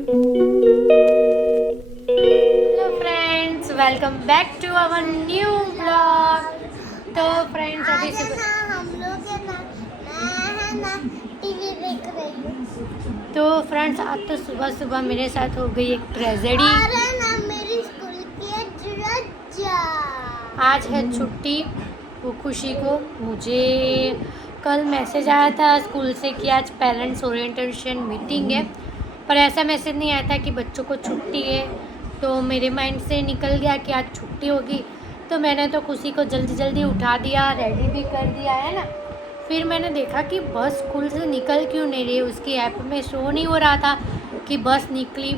Hello friends, welcome back to our new blog. तो friends अभी से हम लोग है ना मैं है ना टीवी देख रही हूँ। तो फ्रेंड्स आज तो सुबह सुबह मेरे साथ हो गई एक ट्रेजेडी। और है ना मेरी स्कूल की रजा। आज है छुट्टी वो खुशी को। मुझे कल मैसेज आया था स्कूल से कि आज पेरेंट्स ओरिएंटेशन मीटिंग है, पर ऐसा मैसेज नहीं आया था कि बच्चों को छुट्टी है। तो मेरे माइंड से निकल गया कि आज छुट्टी होगी, तो मैंने तो खुशी को जल्दी जल्दी उठा दिया, रेडी भी कर दिया है ना। फिर मैंने देखा कि बस स्कूल से निकल क्यों नहीं रही, उसकी ऐप में शो नहीं हो रहा था कि बस निकली,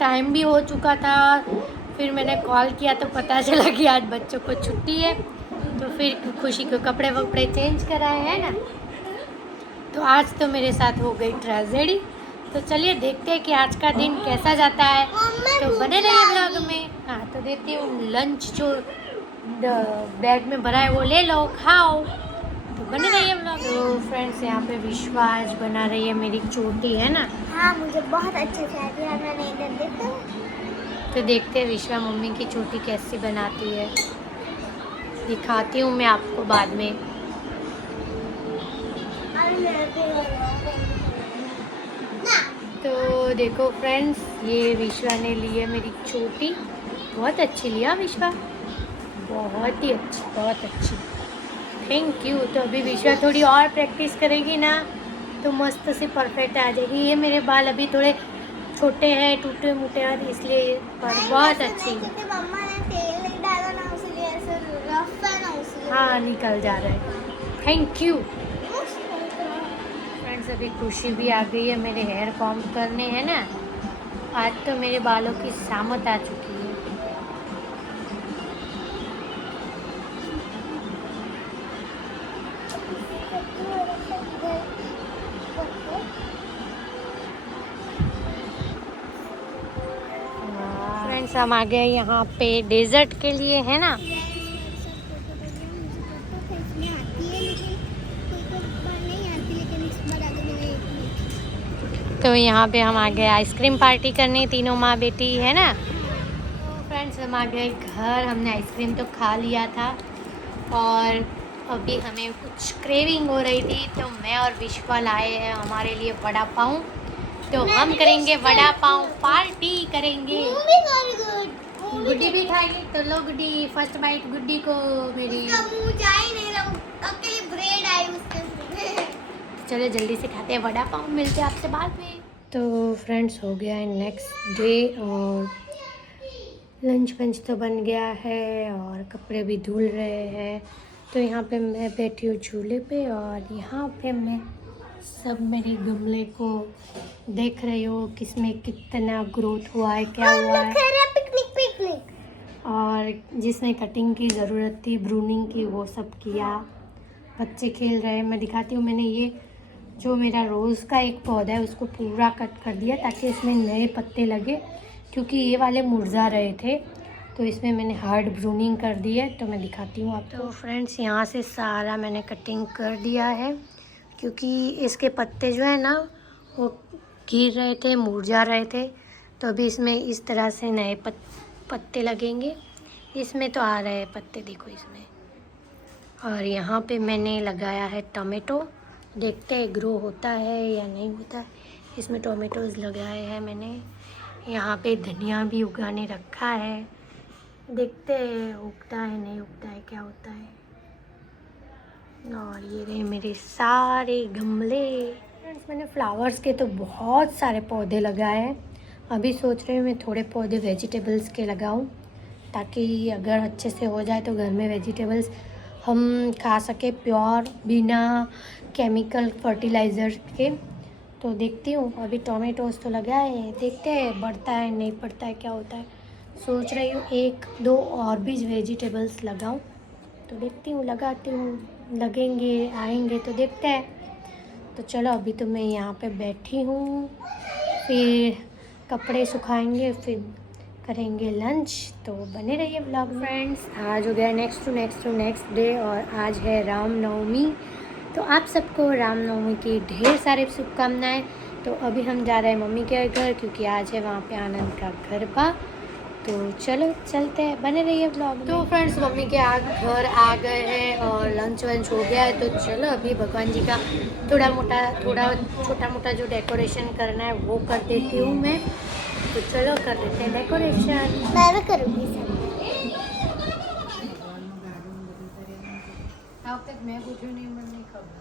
टाइम भी हो चुका था। फिर मैंने कॉल किया तो पता चला कि आज बच्चों को छुट्टी है। तो फिर खुशी को कपड़े वपड़े चेंज कराए हैं ना। तो आज तो मेरे साथ हो गई ट्रेजेडी। तो चलिए देखते हैं कि आज का दिन कैसा जाता है। तो बने रहिए ब्लॉग में। हाँ तो देती हूँ लंच जो बैग में भरा है वो ले लो, खाओ। तो बने रहिए ब्लॉग। तो फ्रेंड्स यहाँ पे विश्वास बना रही है मेरी चोटी, है ना। हाँ मुझे बहुत अच्छे से आती है, मैंने इधर देखा। तो देखते हैं विश्वा मम्मी की चोटी कैसी बनाती है, दिखाती हूँ मैं आपको बाद में। तो देखो फ्रेंड्स, ये विश्वा ने ली है मेरी चोटी। बहुत अच्छी लिया विश्वा, बहुत ही अच्छी, बहुत अच्छी। Thank you. तो अभी विश्वा थोड़ी और प्रैक्टिस करेगी ना तो मस्त से परफेक्ट आ जाएगी। ये मेरे बाल अभी थोड़े छोटे हैं, टूटे मुटे हैं, इसलिए पर बहुत अच्छी। मम्मा ने तेल नहीं डाला ना, इसलिए ऐसे रफ है ना, इसलिए हाँ निकल जा रहा है। Thank you friends. अभी खुशी भी आ गई है मेरे हेयर कॉम्ब करने, हैं ना। आज तो मेरे बालों की सामत आ चुकी है। फ्रेंड्स हम आ गए यहाँ पे डेजर्ट के लिए, है ना। तो यहाँ पे हम आ गए आइसक्रीम पार्टी करने, तीनों माँ बेटी, है ना। तो फ्रेंड्स हम आ गए घर। हमने आइसक्रीम तो खा लिया था और अभी हमें कुछ क्रेविंग हो रही थी, तो मैं और विश्वा लाए हैं हमारे लिए वड़ा पाव। तो हम करेंगे वड़ा पाव पार्टी करेंगे। गुड्डी भी खाएगी, तो लो गुड्डी, फर्स्ट बाइट गुड्डी को मेरी। चलो जल्दी से खाते हैं वड़ा पाव, मिलते हैं आपसे बाद में। तो फ्रेंड्स हो गया है नेक्स्ट डे और लंच वंच तो बन गया है और कपड़े भी धुल रहे हैं। तो यहाँ पे मैं बैठी हूँ झूले पे और यहाँ पे मैं सब मेरे गमले को देख रही हूँ किसमें कितना ग्रोथ हुआ है, क्या हुआ है। पिकनिक और जिसने कटिंग की ज़रूरत थी, ब्रूनिंग की, वो सब किया। बच्चे खेल रहे हैं। मैं दिखाती हूँ, मैंने ये जो मेरा रोज़ का एक पौधा है उसको पूरा कट कर दिया ताकि इसमें नए पत्ते लगे, क्योंकि ये वाले मुरझा रहे थे। तो इसमें मैंने हार्ड ब्रूनिंग कर दी है। तो मैं दिखाती हूँ आपको। तो फ्रेंड्स यहाँ से सारा मैंने कटिंग कर दिया है, क्योंकि इसके पत्ते जो है ना वो गिर रहे थे, मुरझा रहे थे। तो अभी इसमें इस तरह से नए पत्ते लगेंगे। इसमें तो आ रहे हैं पत्ते, देखो इसमें। और यहाँ पे मैंने लगाया है टमाटो, देखते हैं ग्रो होता है या नहीं होता है। इसमें टोमेटोज़ लगाए हैं मैंने। यहाँ पे धनिया भी उगाने रखा है, देखते हैं उगता है नहीं उगता है, क्या होता है। और ये रहे मेरे सारे गमले। फ्रेंड्स मैंने फ्लावर्स के तो बहुत सारे पौधे लगाए हैं। अभी सोच रही हूँ मैं थोड़े पौधे वेजिटेबल्स के लगाऊँ, ताकि अगर अच्छे से हो जाए तो घर में वेजिटेबल्स हम खा सके प्योर, बिना केमिकल फर्टिलाइज़र के। तो देखती हूँ, अभी टोमेटोज़ तो लगाए, देखते हैं बढ़ता है नहीं बढ़ता है, क्या होता है। सोच रही हूँ एक दो और भी वेजिटेबल्स लगाऊँ। तो देखती हूँ, लगाती हूँ, लगेंगे आएंगे तो देखते हैं। तो चलो अभी तो मैं यहाँ पे बैठी हूँ, फिर कपड़े सुखाएंगे, फिर करेंगे लंच। तो बने रहिए ब्लॉग। फ्रेंड्स आज हो गया नेक्स्ट डे और आज है रामनवमी। तो आप सबको रामनवमी की ढेर सारे शुभकामनाएं। तो अभी हम जा रहे हैं मम्मी के घर क्योंकि आज है वहाँ पे आनंद का गरबा। तो चलो चलते हैं, बने रहिए ब्लॉग में। तो फ्रेंड्स मम्मी के घर आ गए हैं और लंच वंच हो गया है। तो चलो अभी भगवान जी का थोड़ा छोटा मोटा जो डेकोरेशन करना है वो कर देती हूँ मैं। तो चलो कर देते हैं डेकोरेशन। मैं भी करूँगी सब। अब तक मैं कुछ नहीं बनने खबर।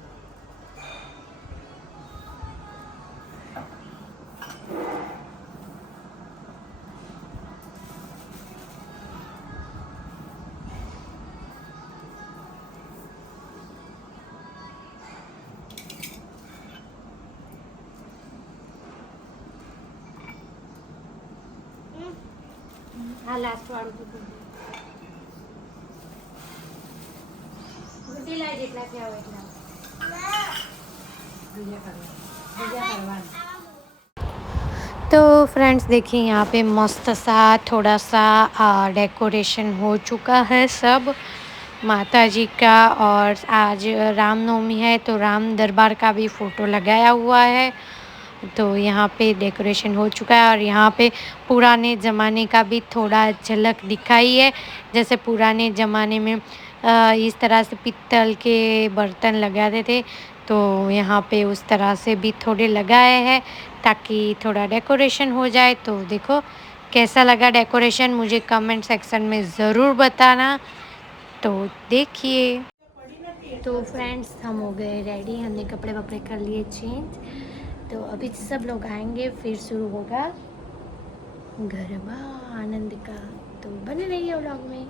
हाँ लास्ट वाળું તો ગુટી લાય જેટલા થયા હોય એટલા બીજા કરવાના। तो फ्रेंड्स देखिए यहाँ पे मस्त सा थोड़ा सा डेकोरेशन हो चुका है सब माता जी का। और आज रामनवमी है तो राम दरबार का भी फ़ोटो लगाया हुआ है। तो यहाँ पे डेकोरेशन हो चुका है और यहाँ पे पुराने ज़माने का भी थोड़ा झलक दिखाई है। जैसे पुराने ज़माने में इस तरह से पीतल के बर्तन लगाते थे, तो यहाँ पे उस तरह से भी थोड़े लगाए हैं ताकि थोड़ा डेकोरेशन हो जाए। तो देखो कैसा लगा डेकोरेशन, मुझे कमेंट सेक्शन में ज़रूर बताना। तो देखिए। तो फ्रेंड्स हम हो गए रेडी, हमने कपड़े वपड़े कर लिए चेंज। तो अभी सब लोग आएंगे फिर शुरू होगा गरबा आनंद का। तो बने रहिए व्लॉग में।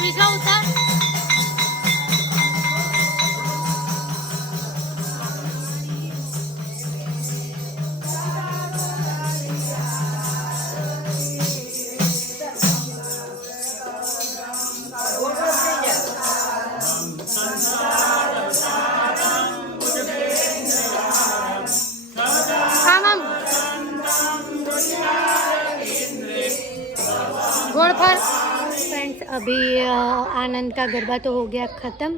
विसला होता घोड़फल। फ्रेंड्स अभी आनंद का गरबा तो हो गया ख़त्म,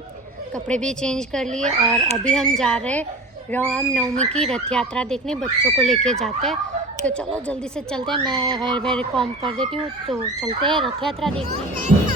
कपड़े भी चेंज कर लिए और अभी हम जा रहे हैं राम नवमी की रथ यात्रा देखने, बच्चों को लेके जाते हैं। तो चलो जल्दी से चलते हैं, मैं हेयर वेयर कॉम कर देती हूँ, तो चलते हैं रथ यात्रा देखने।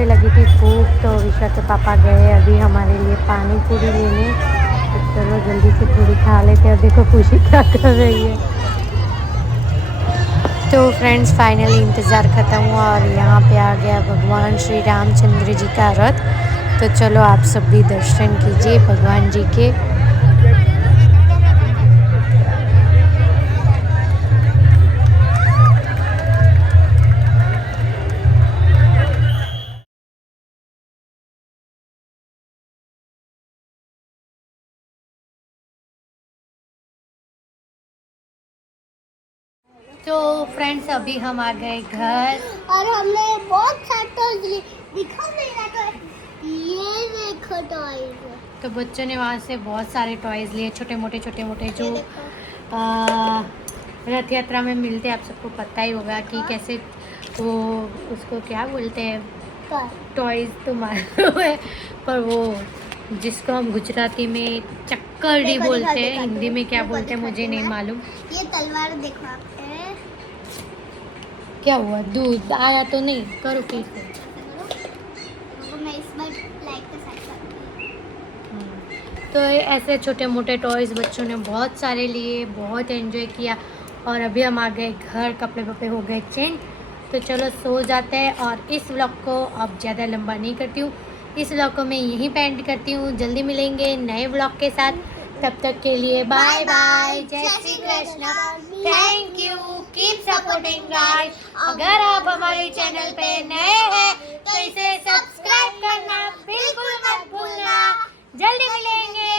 पे लगी थी भूख, तो विश्वा के पापा गए अभी हमारे लिए पानी पूरी लेने। तो चलो जल्दी से थोड़ी खा लेते हैं। देखो खुशी क्या कर रही है। तो फ्रेंड्स फाइनली इंतज़ार ख़त्म हुआ और यहाँ पे आ गया भगवान श्री रामचंद्र जी का रथ। तो चलो आप सब भी दर्शन कीजिए भगवान जी के। तो फ्रेंड्स अभी हम आ गए घर और हमने बहुत सारे टॉयज लिए। दिखा मेरा टॉय, ये देखो टॉयज। तो बच्चों ने वहाँ से बहुत सारे टॉयज़ लिए, छोटे मोटे जो ये देखो। रथ यात्रा में मिलते हैं। आप सबको पता ही होगा कि कैसे वो उसको क्या बोलते हैं, टॉयज़ तो मालूम है, पर वो जिसको हम गुजराती में चक्करडी बोलते हैं, हिंदी में क्या बोलते हैं मुझे नहीं मालूम। ये तलवार देखो आप। क्या हुआ, दूध आया तो नहीं? करो फिर से। मैं इस बार लाइट के साथ करती हूँ। तो ऐसे छोटे मोटे टॉयज़ बच्चों ने बहुत सारे लिए, बहुत एंजॉय किया। और अभी हम आ गए घर, कपड़े वपड़े हो गए चेंज। तो चलो सो जाते हैं। और इस व्लॉग को अब ज़्यादा लंबा नहीं करती हूँ, इस व्लॉग को मैं यहीं पे एंड करती हूँ। जल्दी मिलेंगे नए व्लॉग के साथ, तब तक के लिए बाय बाय, जय Shri Krishna, thank you, keep supporting guys. अगर आप हमारे चैनल पे नए हैं तो इसे सब्सक्राइब करना बिल्कुल मत भूलना। जल्दी मिलेंगे।